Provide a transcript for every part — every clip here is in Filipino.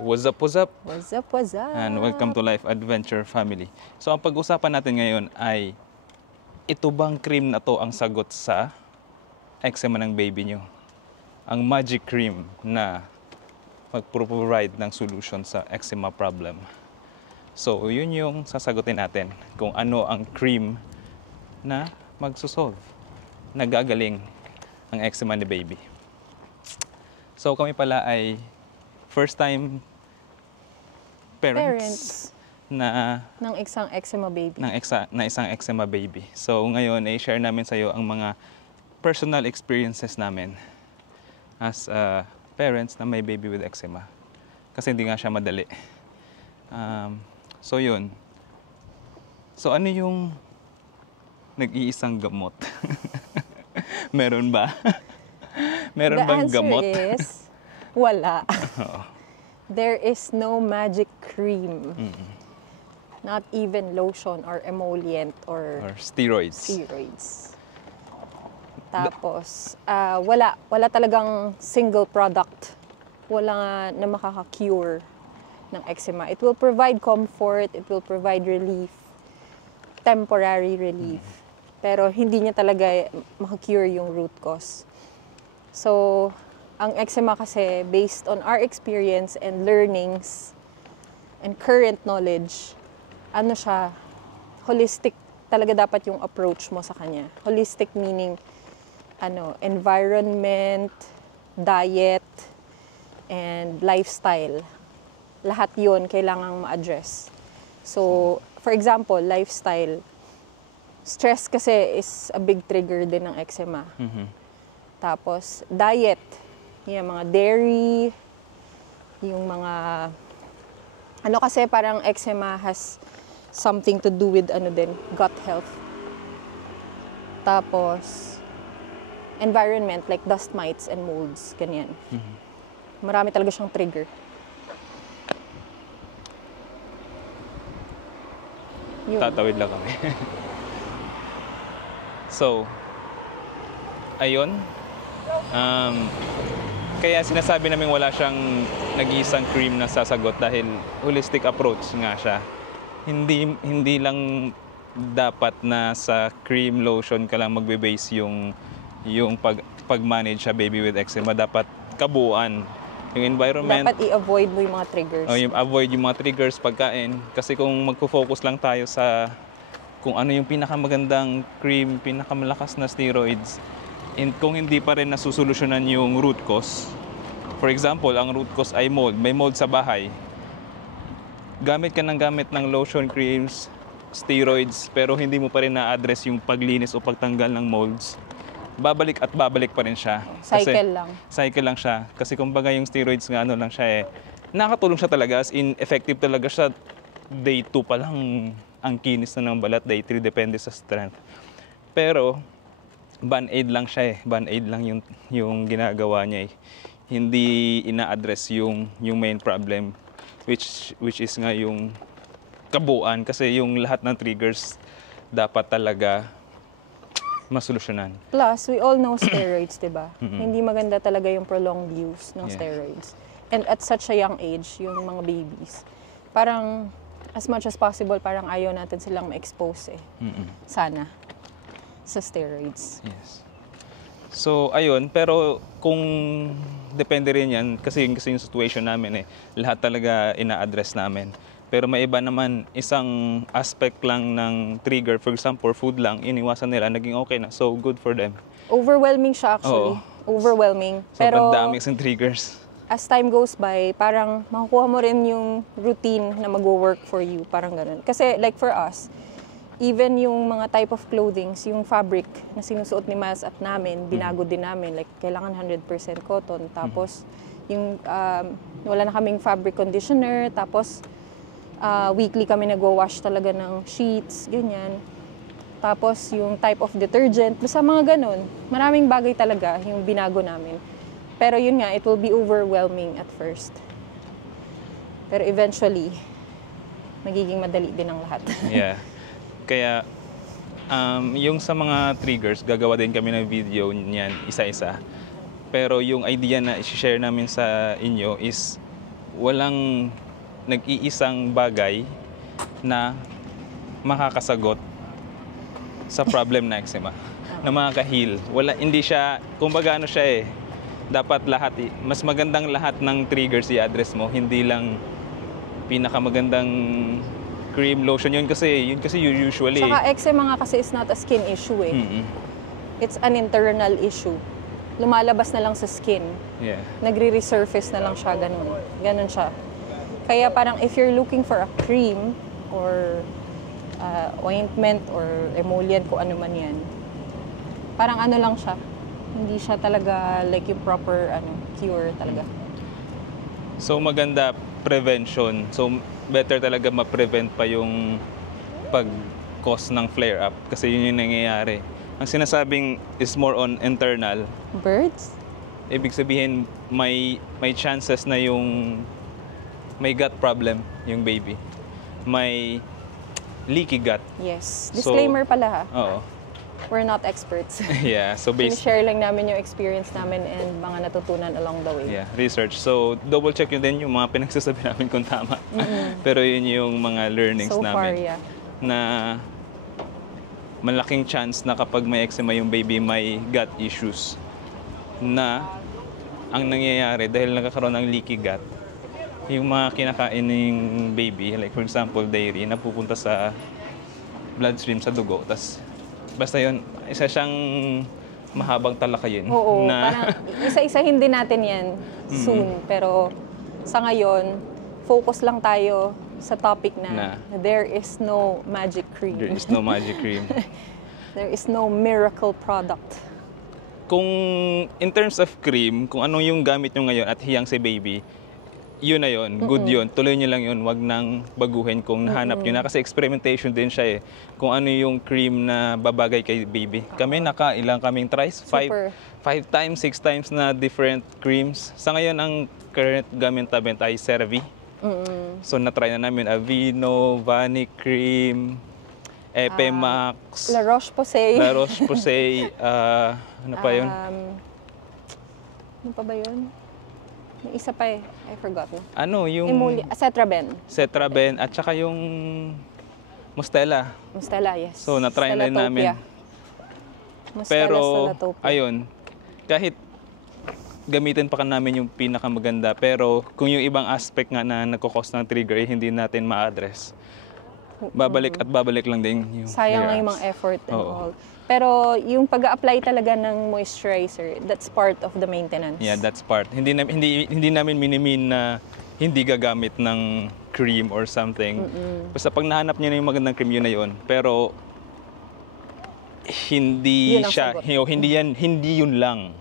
What's up, what's up? What's up, what's up? And welcome to Life Adventure Family. So ang pag-usapan natin ngayon ay ito bang cream na to ang sagot sa eczema ng baby nyo? Ang magic cream na mag-provide ng solution sa eczema problem. So yun yung sasagutin natin kung ano ang cream na magsusolve, nagagaling ang eczema ni baby. So kami pala ay first time parents ng isang eczema baby. Na isang eczema baby. So ngayon ay share namin sa iyo ang mga personal experiences namin as parents na may baby with eczema. Kasi hindi nga siya madali. So yun. So ano yung nag-iisang gamot? Meron ba? Meron bang gamot? The answer is wala. There is no magic cream. Not even lotion or emollient or steroids. Tapos, wala talagang single product. Wala na makaka-cure ng eczema. It will provide comfort, it will provide relief, temporary relief. Pero hindi niya talaga makaka-cure yung root cause. So, ang eczema kasi, based on our experience and learnings and current knowledge, ano siya, holistic talaga dapat yung approach mo sa kanya. Holistic meaning, environment, diet, and lifestyle. Lahat yun kailangang ma-address. So, for example, lifestyle. Stress kasi is a big trigger din ng eczema. Tapos, diet. Yung mga dairy, yung mga... kasi parang eczema has something to do with gut health. Tapos, environment like dust mites and molds, ganyan. Marami talaga siyang trigger. Yun. Tatawid lang kami. So, ayun. Kaya sinasabi namin wala siyang nag-iisang cream na sasagot dahil holistic approach nga siya. Hindi lang dapat na sa cream lotion ka lang magbe-base yung pag-manage sa baby with eczema. Dapat kabuuan. Yung environment. Dapat i-avoid mo yung mga triggers. Avoid yung mga triggers, pagkain. Kasi kung magfo-focus lang tayo sa kung ano yung pinakamagandang cream, pinakamalakas na steroids, and kung hindi pa rin nasusolusyonan yung root cause, for example, ang root cause ay mold, may mold sa bahay, gamit ng lotion, creams, steroids, pero hindi mo pa rin na-address yung paglinis o pagtanggal ng molds, babalik pa rin siya. Cycle lang siya. Kasi kumbaga yung steroids nga lang siya nakatulong siya talaga, as in effective talaga siya. Day 2 pa lang ang kinis na ng balat, day 3 depende sa strength. Pero band-aid lang siya band-aid lang yung ginagawa niya Hindi ina-address yung main problem, which is nga yung kabuuan, kasi yung lahat ng triggers dapat talaga masolusyonan. Plus, we all know steroids, diba? Hindi maganda talaga yung prolonged use ng steroids. And at such a young age, yung mga babies, parang as much as possible, parang ayaw natin silang ma-expose Sana. Sa steroids. Yes. So, ayun. Pero kung depende rin yan, kasi yung situation namin lahat talaga ina-address namin. Pero may iba naman, isang aspect lang ng trigger, for example, food lang, iniwasan nila, naging okay na. So, good for them. Overwhelming siya actually. Overwhelming. So, pero pagdami ng triggers. As time goes by, parang makukuha mo rin yung routine na mag-work for you. Parang ganun. Kasi like for us, even yung mga type of clothing, yung fabric na sinusuot ni Miles at namin, binago din namin. Like, kailangan 100% cotton. Tapos, yung wala na kaming fabric conditioner. Tapos, weekly kami nagwa-wash talaga ng sheets, ganyan. Tapos, yung type of detergent. Basta mga ganun. Maraming bagay talaga yung binago namin. Pero yun nga, it will be overwhelming at first. Pero eventually, magiging madali din ang lahat. Yeah. Kaya, yung sa mga triggers, gagawa din kami ng video niyan, isa-isa. Pero yung idea na i-share namin sa inyo is walang nag-iisang bagay na makakasagot sa problem na eczema, na makaka-heal. Hindi siya, kumbaga ano siya dapat lahat, mas magandang lahat ng triggers i-address mo, hindi lang pinakamagandang cream, lotion, yun kasi usually. Saka eczema nga kasi is not a skin issue It's an internal issue. Lumalabas na lang sa skin. Yeah. Nagre-resurface na lang siya, ganun. Ganun siya. Kaya parang if you're looking for a cream or ointment or emollient, kung ano man yan, parang ano lang siya. Hindi siya talaga like yung proper cure talaga. So maganda prevention. So better talaga ma-prevent pa yung pag-cause ng flare-up kasi yun yung nangyayari. Ang sinasabing is more on internal. Birds? Ibig sabihin may chances na yung may gut problem yung baby. May leaky gut. Yes. Disclaimer pala ha. Oo. We're not experts. Yeah, so share lang namin yung experience namin and mga natutunan along the way. Yeah, research. So double check yun din yung mga pinagsasabi namin kung tama. Pero yun yung mga learnings So far, namin. yeah. Na malaking chance na kapag may eczema yung baby, may gut issues. Na ang nangyayari dahil nagkakaroon ng leaky gut, yung mga kinakain ng baby, like for example, dairy, napupunta sa bloodstream, sa dugo. Tas basta yun, isa siyang mahabang talakayin. Oo, na parang isa-isahin din natin yan soon. Pero sa ngayon, focus lang tayo sa topic na there is no magic cream. There is no magic cream. There is no miracle product. Kung in terms of cream, kung ano yung gamit nyo ngayon at hiyang si baby, yun na yun, good yun. Tuloy nyo lang yun, wag nang baguhin kung nahanap nyo na. Kasi experimentation din siya kung ano yung cream na babagay kay baby. Kami ilang kaming tries? Five times, 6 times na different creams. Sa ngayon, ang current gamit namin ay CeraVe. So na-try na namin Aveeno, Vani Cream, Epemax, La Roche-Posay. La Roche-Posay, ano pa yun? Ano pa ba yun? May isa pa I forgot. Ano, yung Cetraben. Cetraben at saka yung Mustela. Mustela, yes. So na-try na rin namin. Pero, ayun, kahit gamitin pa namin yung pinakamaganda, pero kung yung ibang aspect nga na nagkukos ng trigger hindi natin ma-address, babalik at babalik lang din yung sayang lang yung mga effort and all. Pero yung pag-a-apply talaga ng moisturizer, that's part of the maintenance. Yeah, that's part. Hindi namin minimin na hindi gagamit ng cream or something. Basta pag nahanap niyo na yung magandang cream, yun na yun. Pero hindi siya, hindi yun lang.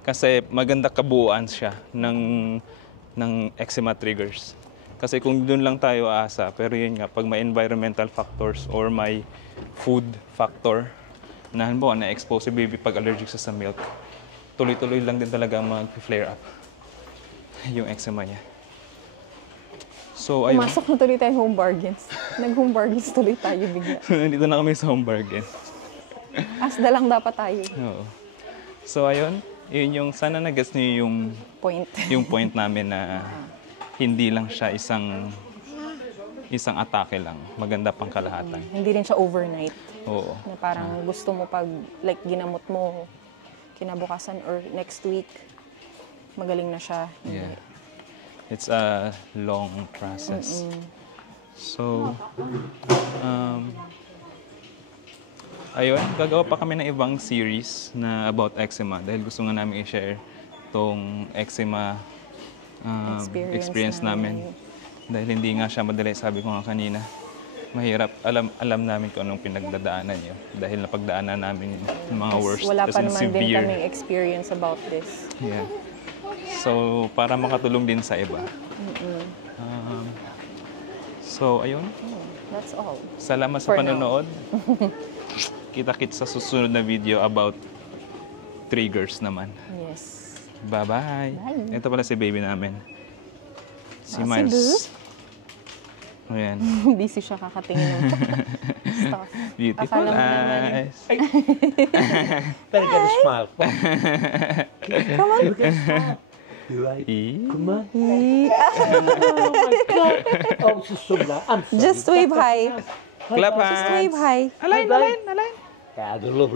Kasi maganda kabuuan siya ng eczema triggers. Kasi kung doon lang tayo aasa, pero yun nga, pag may environmental factors or may food factor, na halimbawa na-expose si baby pag allergic sa milk, tuloy-tuloy lang din talaga mag-flare up yung eczema niya. So, ayun. Pumasok na tuloy tayo home bargains. Nag-home bargains tuloy tayo bigla. Nandito na kami sa home bargain. Asda lang dapat tayo. Oo. So, ayun. Yun yung, sana nag-gets niyo yung point namin na hindi lang siya isang atake lang. Maganda pang kalahatan. Hindi rin siya overnight. Oo. Na parang gusto mo pag like ginamot mo kinabukasan or next week, magaling na siya. Yeah. It's a long process. So, ayun, gagawa pa kami ng ibang series na about eczema dahil gusto nga namin i-share tong eczema experience namin. Dahil hindi nga siya madali, sabi ko nga kanina. Mahirap, alam namin kung anong pinagdadaanan niyo dahil napagdaanan namin yung mga worst. Wala pa naman din severe. kaming experience about this. Yeah. So, para makatulong din sa iba. So, ayun. That's all. Salamat sa panonood. Kita-kits sa susunod na video about triggers naman. Yes. Bye-bye. Bye. Ito pala si baby namin. Si Si Miles. Ayan. Busy siya kakatingin ng stuff. Beautiful Akala mo naman. eyes. Better get a smile. Come on. You right? Eh? Come on. Oh my God. Oh, so I'm sorry. Just wave hi. Clap Just wave hands. hi. Alain, Bye-bye. Alain, Alain. Yeah, the lovely.